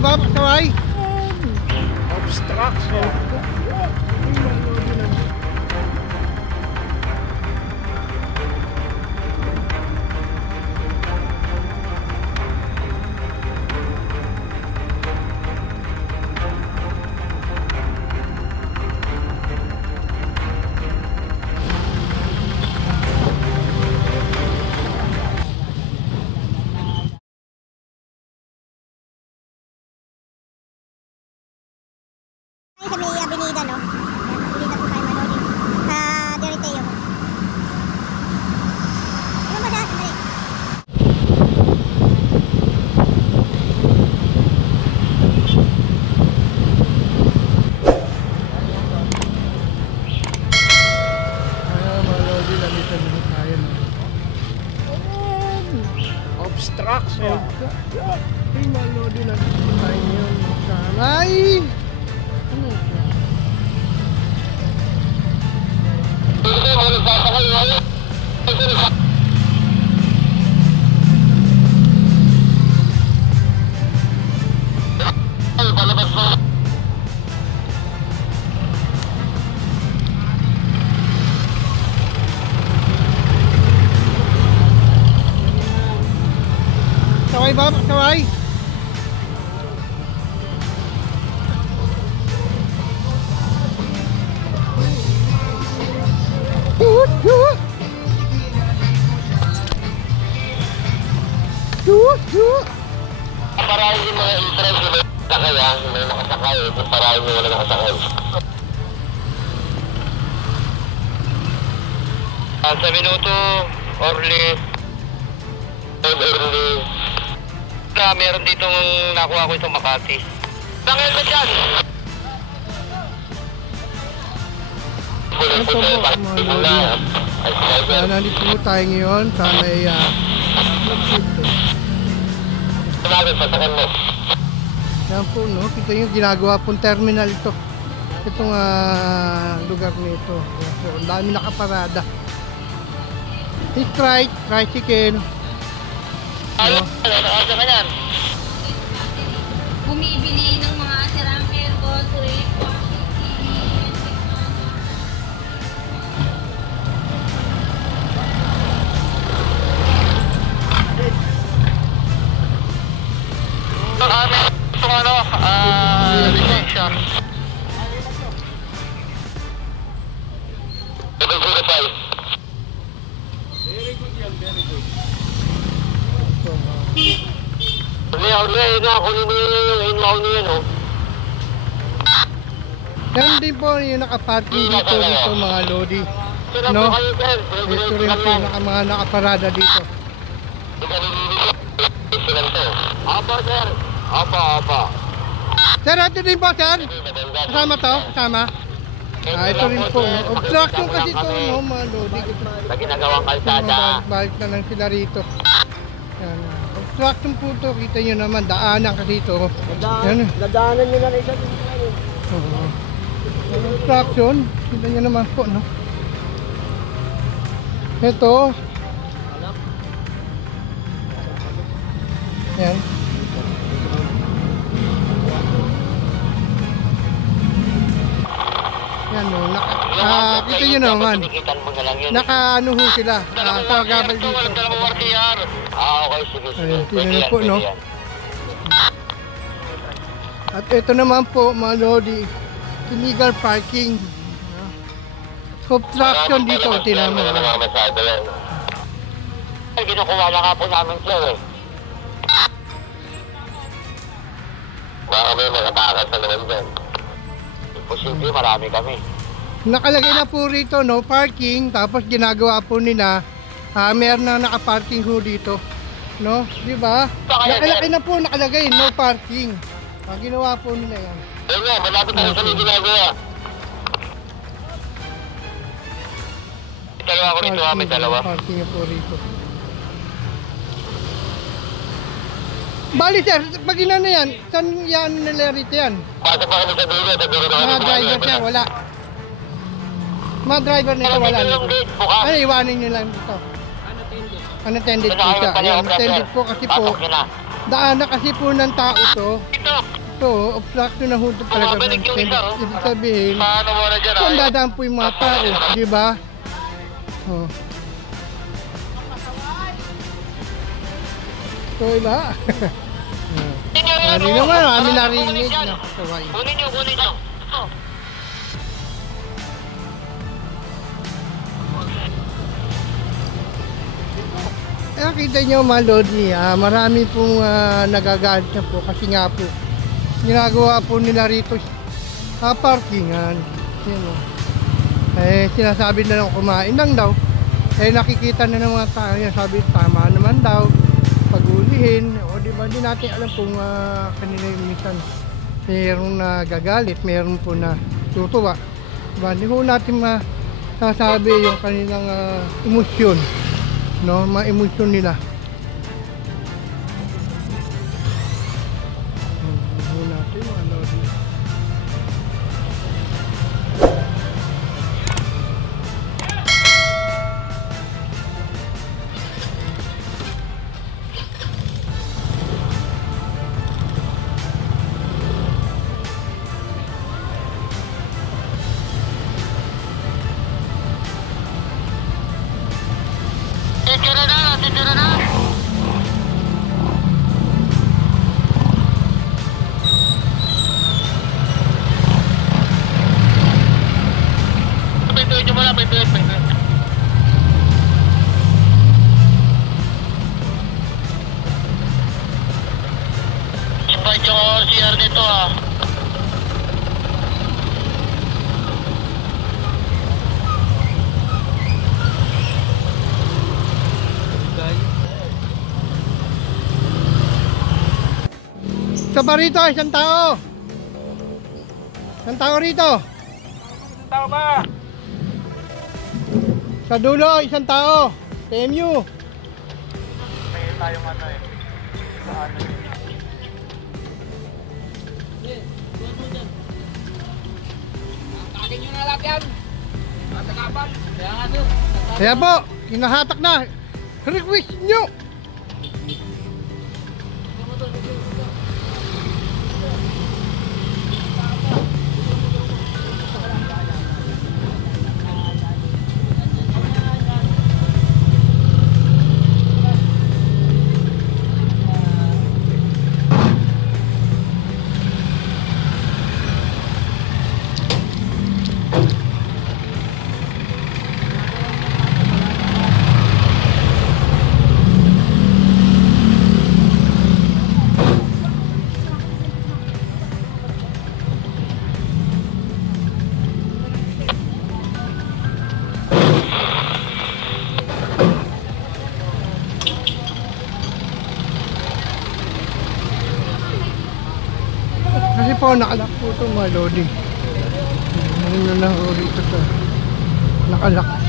ba? Saway? Obstruction. Sa may Avenida, no? Avenida po tayo, Manoli. Sa Dereteo. Ano ba dahil? Sandali. Ayan, Manoli, nandito na tayo, no? Obstruction. Ay, Manoli, nandito tayo yun. Saway! Saway ba? Saway? Parahin yung mga interest na nakasakay ha, may nakasakay, parahin yung wala nakasakay. Sa minuto, Orly. Meron ditong nakuha ko itong Makati. Tanggal mo dyan! Ito po, Manoli. Nandito po tayo ngayon sa may Pasakan mo. yan po, no? Kita yung ginagawa pong terminal ito. Itong lugar nito. Yan po, ang dami nakaparada. Strike, tricycle. Ano? Nakasa ka yan? Bumibili ng mga sirang aircon, washing Itong ano, lisensya. Level 05. Very good yan, very good. Uli na, kunin mo yung inbound niya, no? Yan din po yung nakaparking dito mga lodi. No? Ito rin po mga nakaparada dito. Apa, sir? Apa. Sir, ito din po, sir. Kasama to? Kasama? Ito rin po. Obstruction kasi ito, no, mga lodi. Sa ginagawang kalsada. Balik na lang sila rito. Yan. Obstruction po ito. Kita nyo naman, daanan kasi ito. Yan. Nadaanan nyo na rin siya. Obstruction. Kita nyo naman po, no? Ito. Yan. Yan, no. Kita nyo naman. Naka-ano ho sila. Pagabal dito. Okay, sige. Ayan, tingnan po, no? At ito naman po, mga lodi, illegal parking. Obstruction dito, tingnan mo. Kinukuha na nga po namin siya eh. Baka may mga takas na naman dyan. Imposible, marami kami. Nakalagay na po rito, no parking. Tapos ginagawa po nila, meron na nakaparking ho dito. No? Di ba? Nakalagay na po, nakalagay, no parking. Ginawa po nila yan. Ayun nga, malapit na sa ginagawa. May dalawa ko rito ha, may dalawa. Parking po rito. Bali sir, pag ina na yan, saan yan nila rito yan? Pasok pa kami sa dulo na Mga driver siya, wala. Mga driver nito wala. Ano, iwanin nyo lang dito. Unattended po siya. Ayan, unattended po kasi po, Daanan kasi po ng tao to. Ito. Ito, obstruction na huto talaga. Bumabalik yung isa, oh. Ibig sabihin, Paano mo na dyan? kung dadaan po yung mga tao, di ba? Oh. So, iba? Hindi naman, amin narinig na kasaway. Kunin nyo, kunin nyo. Kita nyo mga Lodi, marami pong nagagalit na po kasi nga po ginagawa po nila rito parkingan. Yan, oh. Sinasabi na lang kumain lang daw. Nakikita na ng mga tao yan, sabi tama naman daw pagulihin. O di ba, hindi natin alam kung kanila yung minsan mayroong nagagalit, mayroong po na tutuwa. Diba, hindi po natin masasabi yung kanilang emosyon. No, mga emosyon nila. Natin, ano, Titira na, titira na. Pintuin nyo muna, pintuin. Invite yung CR dito ah. Isa pa rito, isang tao. Isang tao rito. Tao ba? Sa dulo, isang tao. TMU. May tayong ano eh. Kaya po, hinahatak na. Request nyo. Kasi po, nakalak po ito mga loading. Ano na lang rito ito. Nakalak.